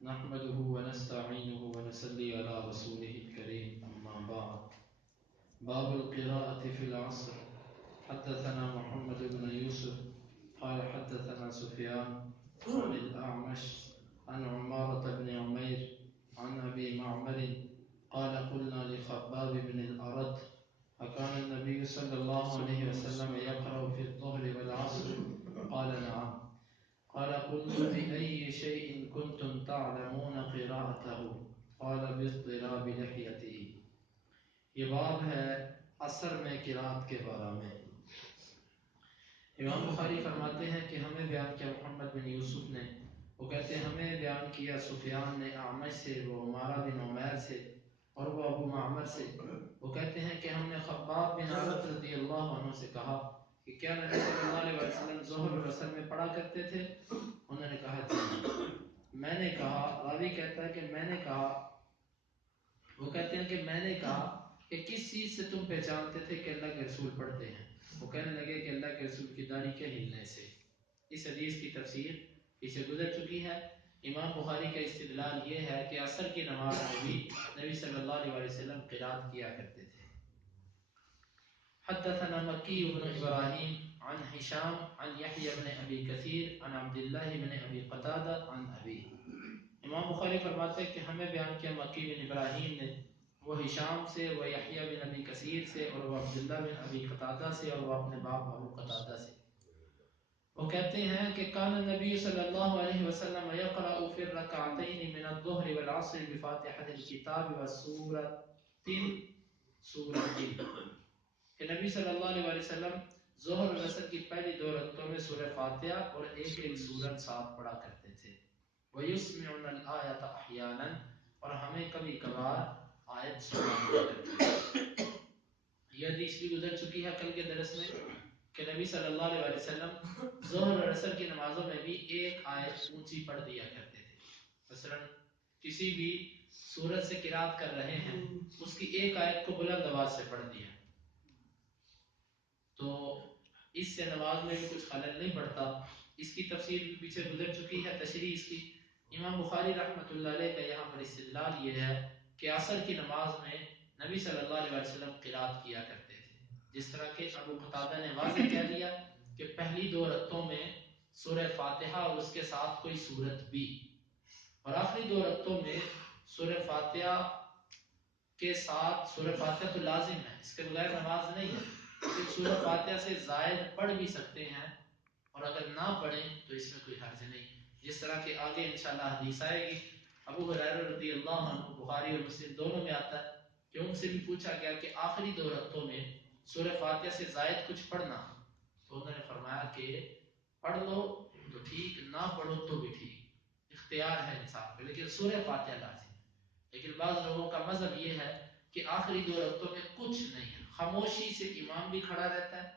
نحمده ونستعينه ونصلي على رسوله الكريم أما بعد. باب القراءة في العصر. حدثنا محمد بن يوسف قال حدثنا سفيان عن الأعمش عن عمارة بن عمير عن أبي معمر قال قلنا لخباب بن الأرد أكان النبي صلى الله عليه وسلم يقرأ في الظهر والعصر؟ قال نعم. قال قلت بأي شيء كنتم تعلمون قراءته؟ قال باضطراب لحيته. یہ باب ہے عصر میں قراءت کے بارے میں. امام بخاری فرماتے ہیں کہ ہمیں بیان کیا محمد بن یوسف نے، وہ کہتے ہیں ہمیں بیان کیا سفیان نے اعمش سے، وہ عمارہ بن عمیر سے اور وہ ابو معمر سے. وہ کہتے ہیں کہ ہم نے خباب بن عرد رضی اللہ عنہ سے کہا کہ کیا نبی صلی اللہ علیہ وسلم ظہر اور عصر میں پڑھا کرتے تھے؟ انہوں نے کہا جی. میں نے کہا، راوی کہتا ہے کہ میں نے کہا، وہ کہتے ہیں کہ میں نے کہا کہ کس چیز سے تم پہچانتے تھے کہ اللہ کے رسول پڑھتے ہیں؟ وہ کہنے لگے کہ اللہ کے رسول کی داڑھی کے ہلنے سے. اس حدیث کی تفسیر پیچھے گزر چکی ہے. امام بخاری کا استدلال یہ ہے کہ عصر کی نماز میں بھی نبی صلی اللہ علیہ وسلم قرات کیا کرتے تھے. حدثنا مکی بن ابراہیم عن ہشام عن یحیی بن ابی کثیر عن عبد اللہ بن ابی قتادہ عن ابی. امام بخاری فرماتے ہیں کہ ہمیں بیان کیا مکی بن ابراہیم نے، وہ ہشام سے، وہ یحییٰ بن ابی کثیر سے، اور وہ عبداللہ بن ابی قتادہ سے، اور وہ اپنے باپ ابو قتادہ سے. وہ کہتے ہیں کہ کان النبی صلی اللہ علیہ وسلم یقرأ فی الرکعتین من الظہر والعصر بفاتحۃ الکتاب وسورۃ سورۃ، کہ نبی صلی اللہ علیہ وسلم ظہر اور عصر کی پہلی دو رکعتوں میں سورہ فاتحہ اور ایک ایک سورت ساتھ پڑھا کرتے تھے. وَيُسْمِعُنَ الْآيَةَ أَحْيَانًا، اور ہمیں کبھی کبھار آیت سنایا کرتے ہیں. یہ حدیث بھی گزر چکی ہے کل کے درس میں کہ نبی صلی اللہ علیہ وسلم ظہر اور عصر کی نمازوں میں بھی ایک آیت اونچی پڑھ دیا کرتے تھے. مثلا کسی بھی سورت سے قرات کر رہے ہیں، اس کی ایک آیت کو بلند آواز سے پڑھ دیا تو اس سے نماز میں بھی کچھ خلل نہیں پڑتا. اس کی تفسیر بھی پیچھے گزر چکی ہے، تشریح اس کی. امام بخاری رحمۃ اللہ علیہ کا یہاں پر استدلال یہ ہے کہ عصر کی نماز میں نبی صلی اللہ علیہ وسلم قرات کیا کرتے تھے، جس طرح کہ ابو قتادہ نے واضح کہہ دیا کہ پہلی دو رکعتوں میں سورہ فاتحہ اور اس کے ساتھ کوئی سورت بھی، اور آخری دو رکعتوں میں سورہ فاتحہ کے ساتھ، سورہ فاتحہ تو لازم ہے، اس کے بغیر نماز نہیں ہے، لیکن سورہ فاتحہ سے زائد پڑھ بھی سکتے ہیں، اور اگر نہ پڑھیں تو اس میں کوئی حرج نہیں، جس طرح کہ آگے انشاءاللہ حدیث آئے گی. ابو ہریرہ رضی اللہ عنہ، بخاری اور مسلم دونوں میں آتا ہے کہ ان سے بھی پوچھا گیا کہ آخری دو رکعتوں میں سورہ فاتحہ سے زائد کچھ پڑھنا، تو انہوں نے فرمایا کہ پڑھ لو تو ٹھیک، نہ پڑھو تو بھی ٹھیک، اختیار ہے انسان کو، لیکن سورہ فاتحہ لازم ہے. لیکن بعض لوگوں کا مذہب یہ ہے کہ آخری دو رکعتوں میں کچھ نہیں ہے، خاموشی سے امام بھی کھڑا رہتا ہے.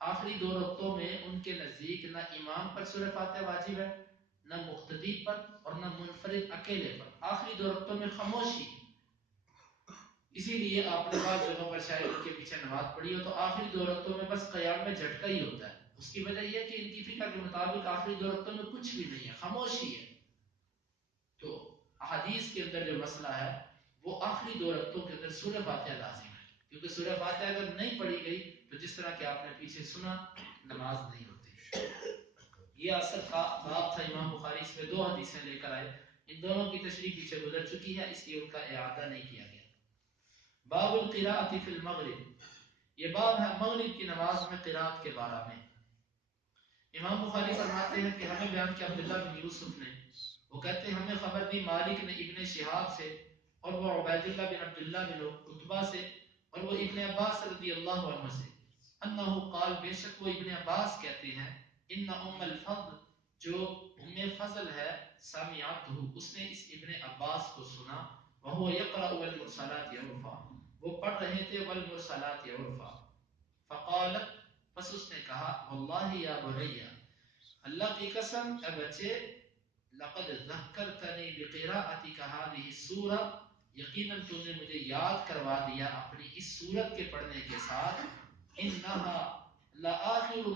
آخری دو رکعتوں میں ان کے نزدیک نہ امام پر سورہ فاتحہ واجب ہے، نہ مقتدی پر، اور نہ منفرد اکیلے پر. آخری دو رکعتوں میں خاموشی. اسی لیے آپ نے بعض جگہوں پر شاید ان کے پیچھے نماز پڑھی ہو تو آخری دو رکعتوں میں بس قیام میں جھٹکا ہی ہوتا ہے. اس کی وجہ یہ ہے کہ ان کی فقہ کے مطابق آخری دو رکعتوں میں کچھ بھی نہیں ہے، خاموشی ہے. تو احادیث کے اندر جو مسئلہ ہے وہ آخری دو رکعتوں کے اندر سورہ فاتحہ لازم ہے، کیونکہ سورہ فاتحہ اگر نہیں پڑھی گئی تو جس طرح کہ آپ نے پیچھے سنا، نماز نہیں ہوتی. یہ اصل کا باب تھا. امام بخاری اس میں دو حدیثیں لے کر آئے، ان دونوں کی تشریح پیچھے گزر چکی ہے، اس لیے ان کا اعادہ نہیں کیا گیا. باب القراءۃ فی المغرب، یہ باب ہے مغرب کی نماز میں قراءت کے بارے میں. امام بخاری فرماتے ہیں کہ ہمیں بیان کیا عبداللہ بن یوسف نے، وہ کہتے ہیں ہمیں خبر دی مالک نے ابن شہاب سے، اور وہ عبید اللہ بن عبداللہ بن عتبہ سے، اور وہ ابن عباس رضی اللہ عنہ سے، انہ قال، بے شک وہ ابن عباس کہتے ہیں، ان ام الفضل، جو ام فضل ہے، سمعتہ، اس نے اس ابن عباس کو سنا، وهو يقرأ والمرسلات عرفا، وہ پڑھ رہے تھے والمرسلات عرفا. فقالت، پس اس نے کہا، واللہ یا بنی، اللہ کی قسم اے بچے، لقد ذکرتنی بقراءتک هذه السورہ، یقیناً تم نے مجھے یاد کروا دیا اپنی اس سورت کے پڑھنے کے ساتھ، انہا لآخر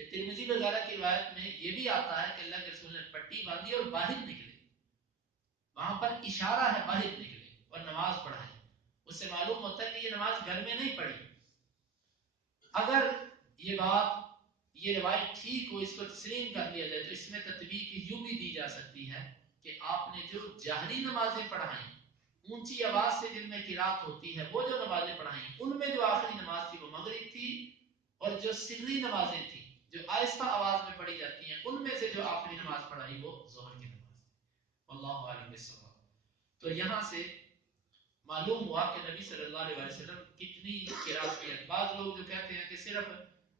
کہ ترمذی وغیرہ کی روایت میں یہ بھی آتا ہے کہ اللہ کے رسول نے پٹی باندھی اور باہر نکلے، وہاں پر اشارہ ہے باہر نکلے اور نماز پڑھائی. اس سے معلوم ہوتا ہے کہ یہ نماز گھر میں نہیں پڑھی. اگر یہ بات یہ روایت ٹھیک ہو، اس کو تسلیم کر لیا جائے، تو اس میں تطبیق یوں بھی دی جا سکتی ہے کہ آپ نے جو جہری نمازیں پڑھائیں، اونچی آواز سے جن میں قرات ہوتی ہے، وہ جو نمازیں پڑھائیں، ان میں جو آخری نماز تھی وہ مغرب تھی، اور جو سری نمازیں تھیں جو آہستہ آواز میں پڑھی جاتی ہیں، ان میں سے جو آخری نماز پڑھائی وہ ظہر کی نماز تھی. اللہ عالم بالصواب. تو یہاں سے معلوم ہوا کہ نبی صلی اللہ علیہ وسلم کتنی قرات کی. بعض لوگ جو کہتے ہیں کہ صرف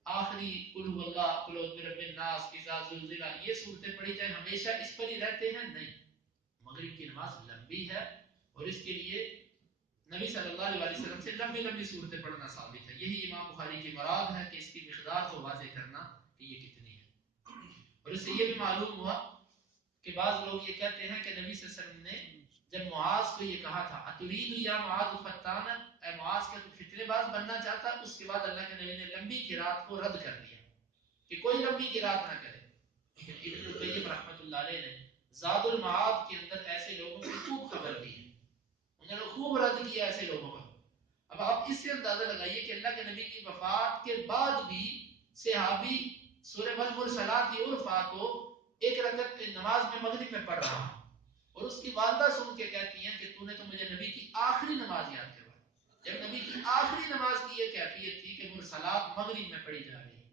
آخری قل هو اللہ، قل اعوذ برب الناس، اذا زلزل، یہ صورتیں پڑھی جائیں، ہمیشہ اس پر ہی رہتے ہیں. نہیں، مغرب کی نماز لمبی ہے اور اس کے لیے نبی صلی اللہ علیہ وسلم سے لمبی لمبی صورتیں پڑھنا ثابت ہے. یہی امام بخاری کی مراد ہے کہ اس کی مقدار کو واضح کرنا کہ یہ کتنی ہے. اور اس سے یہ بھی معلوم ہوا کہ بعض لوگ یہ کہتے ہیں کہ نبی صلی اللہ علیہ وسلم نے جب معاذ کو یہ کہا تھا اترید یا معاذ فتانا، اے معاذ کیا تو فتنے باز بننا چاہتا، اس کے بعد اللہ کے نبی نے لمبی قرات کو رد کر دیا کہ کوئی لمبی قرات نہ کرے. لیکن ابن القیم رحمۃ اللہ علیہ نے زاد المعاد کے اندر ایسے لوگوں کی خوب خبر دی ہے، انہوں نے خوب رد کیا ایسے لوگوں پر. اب آپ اس سے اندازہ لگائیے کہ اللہ کے نبی کی وفات کے بعد بھی صحابی سورہ والمرسلات عرفا کو ایک رکعت نماز میں مغرب میں پڑھ رہا ہے، اور اس کی والدہ سن کے کہتی ہیں کہ تو نے تو مجھے نبی کی آخری نماز یاد کروائی. جب نبی کی آخری نماز کی یہ کیفیت تھی کہ مرسلات مغرب میں پڑھی جا رہی ہے،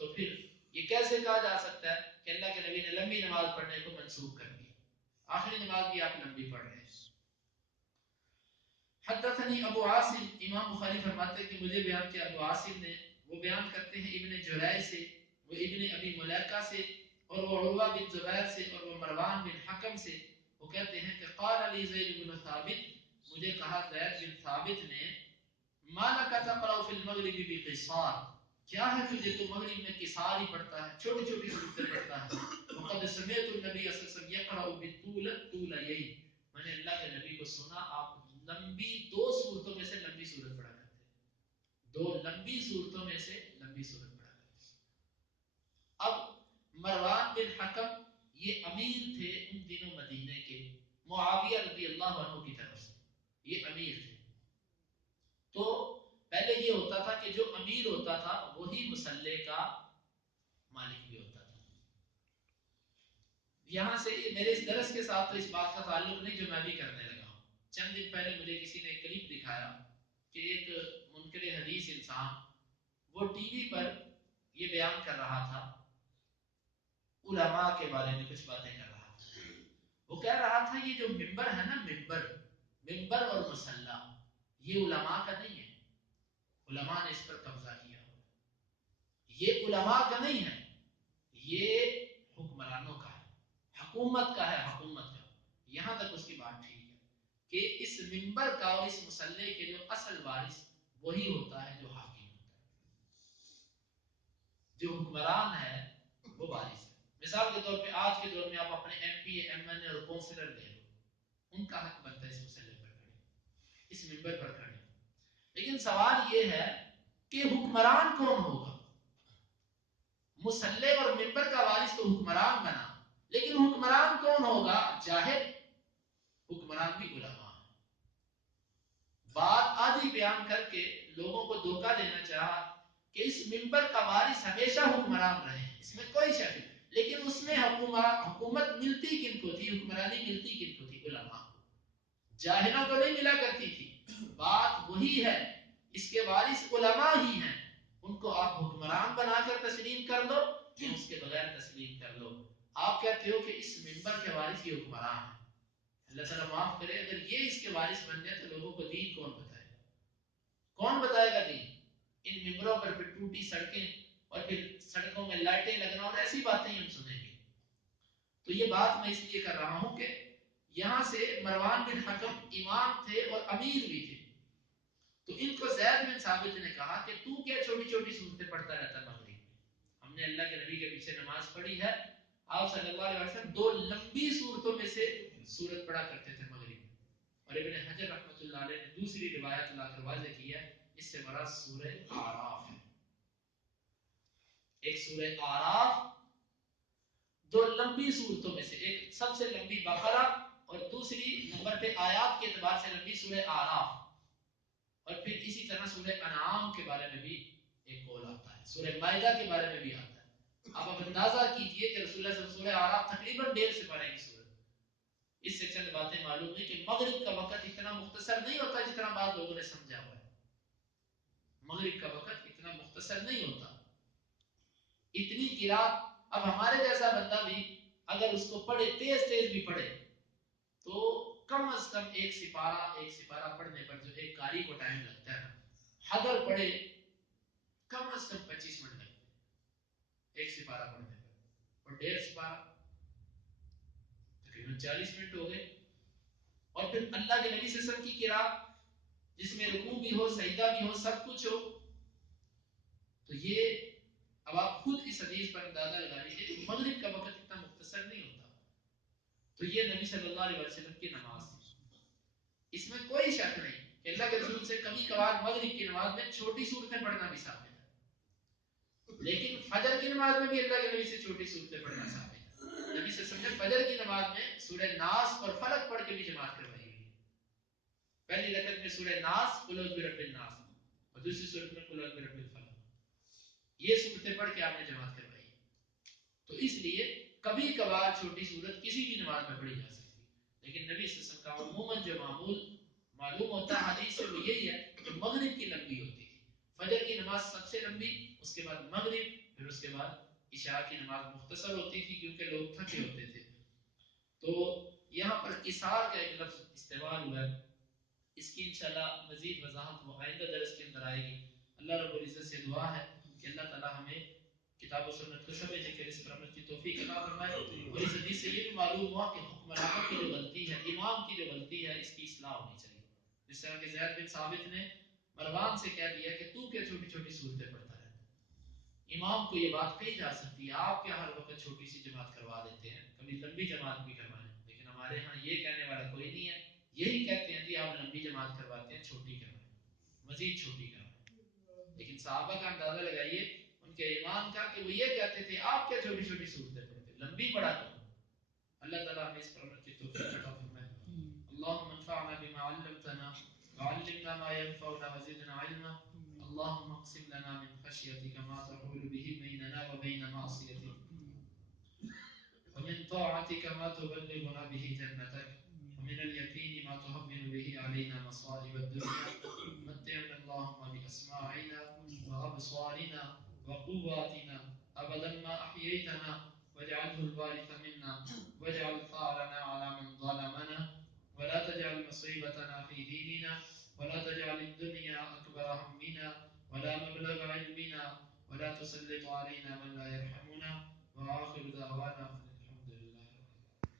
تو پھر یہ کیسے کہا جا سکتا ہے کہ اللہ کے نبی نے لمبی نماز پڑھنے کو منسوخ کر دیا؟ آخری نماز بھی آپ لمبی پڑھ رہے ہیں. حدثني ابو عاصم، امام بخاری فرماتے ہیں کہ مجھے بیان کیا ابو عاصم نے، وہ بیان کرتے ہیں ابن جرائع سے، وہ ابن ابی ملیکہ سے، اور وہ عروہ بن زبیر سے، اور وہ مروان بن حکم سے. وہ کہتے ہیں کہ قال علی زید بن ثابت، مجھے کہا زید بن ثابت نے، ما لك تقرأ في المغرب بقصار، کیا ہے تجھے تو مغرب میں قصار ہی پڑھتا ہے، چھوٹی چھوٹی صورتیں پڑھتا ہے. وقد سمعت النبي صلی اللہ علیہ وسلم يقرأ بالطول طولين، میں نے اللہ کے نبی کو سنا آپ لمبی دو صورتوں میں سے لمبی صورت پڑھا کرتے ہیں، دو لمبی صورتوں میں سے لمبی صورت پڑھا کرتے ہیں. اب مروان بن حکم یہ امیر تھے ان دنوں مدینے کے، معاویہ رضی اللہ عنہ کی طرف سے یہ امیر تھے. تو پہلے یہ ہوتا تھا کہ جو امیر ہوتا تھا وہی مصلی کا مالک بھی ہوتا تھا. یہاں سے میرے اس درس کے ساتھ تو اس بات کا تعلق نہیں جو میں بھی کرنے لگا ہوں. چند دن پہلے مجھے کسی نے ایک کلپ دکھایا کہ ایک منکر حدیث انسان وہ ٹی وی پر یہ بیان کر رہا تھا، علماء کے بارے میں کچھ باتیں کر رہا تھا. وہ کہہ رہا تھا یہ جو ممبر ہے نا، ممبر اور مصلی، یہ علماء کا نہیں ہے، علماء نے اس پر قبضہ کیا، یہ علماء کا نہیں ہے، یہ حکمرانوں کا ہے، حکومت کا ہے، حکومت کا. یہاں تک اس کی بات ٹھیک ہے کہ اس ممبر کا اور اس مصلی کے جو اصل وارث وہی ہوتا ہے جو حاکم ہوتا ہے، جو حکمران ہے وہ وارث ہے. مثال کے طور پہ آج کے دور میں آپ اپنے ایم پی ایم این اے اور کونسلر لے لو، ان کا حق بنتا ہے اس مصلی پر کھڑے، اس ممبر پر کھڑے. لیکن سوال یہ ہے کہ حکمران کون ہوگا؟ مصلی اور ممبر کا وارث تو حکمران بنا، لیکن حکمران کون ہوگا؟ جاہل. حکمران بھی علماء ہے. بات آدھی بیان کر کے لوگوں کو دھوکہ دینا چاہا کہ اس ممبر کا وارث ہمیشہ حکمران رہے، اس میں کوئی شک نہیں، لیکن اس میں حکومت ملتی کن کو تھی، حکمرانی ملتی کن کو تھی؟ علماء کو. جاہلوں کو نہیں ملا کرتی تھی. بات وہی ہے، اس کے وارث علماء ہی ہیں، ان کو آپ حکمران بنا کر تسلیم کر دو یا اس کے بغیر تسلیم کر دو. آپ کہتے ہو کہ اس ممبر کے وارث یہ حکمران ہے، اللہ تعالیٰ معاف کرے اگر یہ اس کے وارث بن جائے تو لوگوں کو دین کون بتائے گا؟ کون بتائے گا دین؟ ان ممبروں پر پھر ٹوٹی سڑکیں اور پھر سڑکوں میں لائٹیں لگنا اور ایسی باتیں ہی ہم سنیں گے. تو یہ بات میں اس لیے کر رہا ہوں کہ یہاں سے مروان بن حکم امام تھے اور امیر بھی تھے. تو ان کو زید بن ثابت نے کہا کہ تو کیا چھوٹی چھوٹی صورتیں پڑھتا رہتا مغرب میں؟ ہم نے اللہ کے نبی کے پیچھے نماز پڑھی ہے، آپ صلی اللہ علیہ وسلم دو لمبی صورتوں میں سے صورت پڑھا کرتے تھے مغرب میں. اور ابن حجر رحمۃ اللہ علیہ نے دوسری روایت لا کر واضح کی ہے، اس سے مراد سورہ اعراف ہے. ایک سورہ آراف، دو لمبی صورتوں میں سے ایک سب سے لمبی بقرہ اور دوسری نمبر پہ آیات کے اعتبار سے لمبی سورہ آراف، اور پھر اسی طرح سورہ انعام کے بارے میں بھی ایک قول آتا ہے، سورہ مائدہ کے بارے میں بھی آتا ہے۔ اب اندازہ کیجئے کہ رسول اللہ صلی اللہ علیہ وسلم سورہ آراف تقریباً 1.5 سپارے کی سورت، اس سے چند باتیں معلوم ہوئی کہ مغرب کا وقت اتنا مختصر نہیں ہوتا جتنا بعض لوگوں نے سمجھا ہوا ہے، مغرب کا وقت اتنا مختصر نہیں ہوتا، اتنی قرات اب ہمارے جیسا بندہ بھی اگر اس کو پڑھے، تیز تیز بھی پڑھے، تو کم از کم ایک سپارہ پڑھنے پر جو ایک قاری کو ٹائم لگتا ہے نا، حدر پڑھے کم از کم 25 منٹ لگتے ہیں ایک سپارہ پڑھنے پر، اور 1.5 سپارہ تقریباً 40 منٹ ہو گئے۔ اور پھر اللہ کے نبی صلی اللہ علیہ وسلم کی قرات جس میں رکوع بھی ہو، سجدہ بھی ہو، سب کچھ ہو، تو یہ اب آپ خود اس حدیث پر اندازہ لگا لیجیے کہ مغرب کا وقت اتنا مختصر نہیں ہوتا۔ تو یہ نبی صلی اللہ علیہ وسلم کی نماز تھی، اس میں کوئی شک نہیں کہ اللہ کے رسول سے کبھی کبھار مغرب کی نماز میں چھوٹی صورتیں پڑھنا بھی ثابت ہے، لیکن فجر کی نماز میں بھی اللہ کے نبی سے چھوٹی صورتیں پڑھنا ثابت ہے۔ نبی صلی اللہ علیہ وسلم نے فجر کی نماز میں سورہ ناس اور فلق پڑھ کے بھی جماعت کروائی ہوئی ہے، پہلی رکعت میں سورہ ناس، قل اعوذ برب الناس، اور دوسری صورت میں قل اعوذ برب الفلق، یہ صورتیں پڑھ کے آپ نے جماعت کروائی۔ تو اس لیے کبھی کبھار چھوٹی صورت کسی بھی نماز میں پڑھی جا سکتی، لیکن نبی صلی اللہ علیہ وسلم کا عموماً جو معمول معلوم ہوتا ہے حدیث سے وہ یہی ہے کہ مغرب کی لمبی ہوتی تھی، فجر کی نماز سب سے لمبی، اس کے بعد مغرب، پھر اس کے بعد عشاء کی نماز مختصر ہوتی تھی کیونکہ لوگ تھکے ہوتے تھے۔ تو یہاں پر قصار کا ایک لفظ استعمال ہوا ہے، اس کی انشاءاللہ مزید وضاحت وہ آئندہ درس کے اندر آئے گی۔ اللہ رب العزت سے دعا ہے کہ اللہ تعالی ہمیں کتاب و سنت کو سمجھنے کے اس پر عمل کی توفیق عطا فرمائے، اور اس حدیث سے یہ بھی معلوم ہوا کہ حکمرانوں کی جو غلطی ہے، امام کی جو غلطی ہے، اس کی اصلاح ہونی چاہیے۔ جس طرح کہ زید بن ثابت نے مروان سے کہہ دیا کہ تو کیا چھوٹی چھوٹی صورتیں پڑھتا رہتا ہے، امام کو یہ بات کہی جا سکتی ہے، آپ کیا ہر وقت چھوٹی سی جماعت کروا دیتے ہیں، کبھی لمبی جماعت بھی کروائیں، لیکن ہمارے ہاں یہ کہنے والا کوئی نہیں ہے، یہی کہتے ہیں کہ آپ لمبی جماعت کرواتے ہیں، چھوٹی کروائیں، مزید چھوٹی کروائیں۔ لیکن صحابہ کا اندازہ لگائیے ان کے ایمان کا کہ وہ یہ کہتے تھے آپ کیا چھوٹی چھوٹی صورتیں پڑھتے، لمبی پڑھا کرو۔ اللہ تعالیٰ ہمیں اس پر عمل کی توفیق عطا فرمائے۔ اللهم انفعنا بما علمتنا وعلمنا ما ينفعنا وزدنا علما، اللهم اقسم لنا من خشيتك ما تحول به بيننا وبين معصيتك، ومن طاعتك ما تبلغنا به جنتك، ومن اليقين ما تهون به علينا مصائب الدنيا، متعنا اللهم بأسماعنا وأبصارنا وقواتنا أبدا ما أحييتنا، واجعله الوارث منا، واجعل ثارنا على من ظلمنا، ولا تجعل مصيبتنا في ديننا، ولا تجعل الدنيا أكبر همنا ولا مبلغ علمنا، ولا تسلط علينا من لا يرحمنا، وآخر دعوانا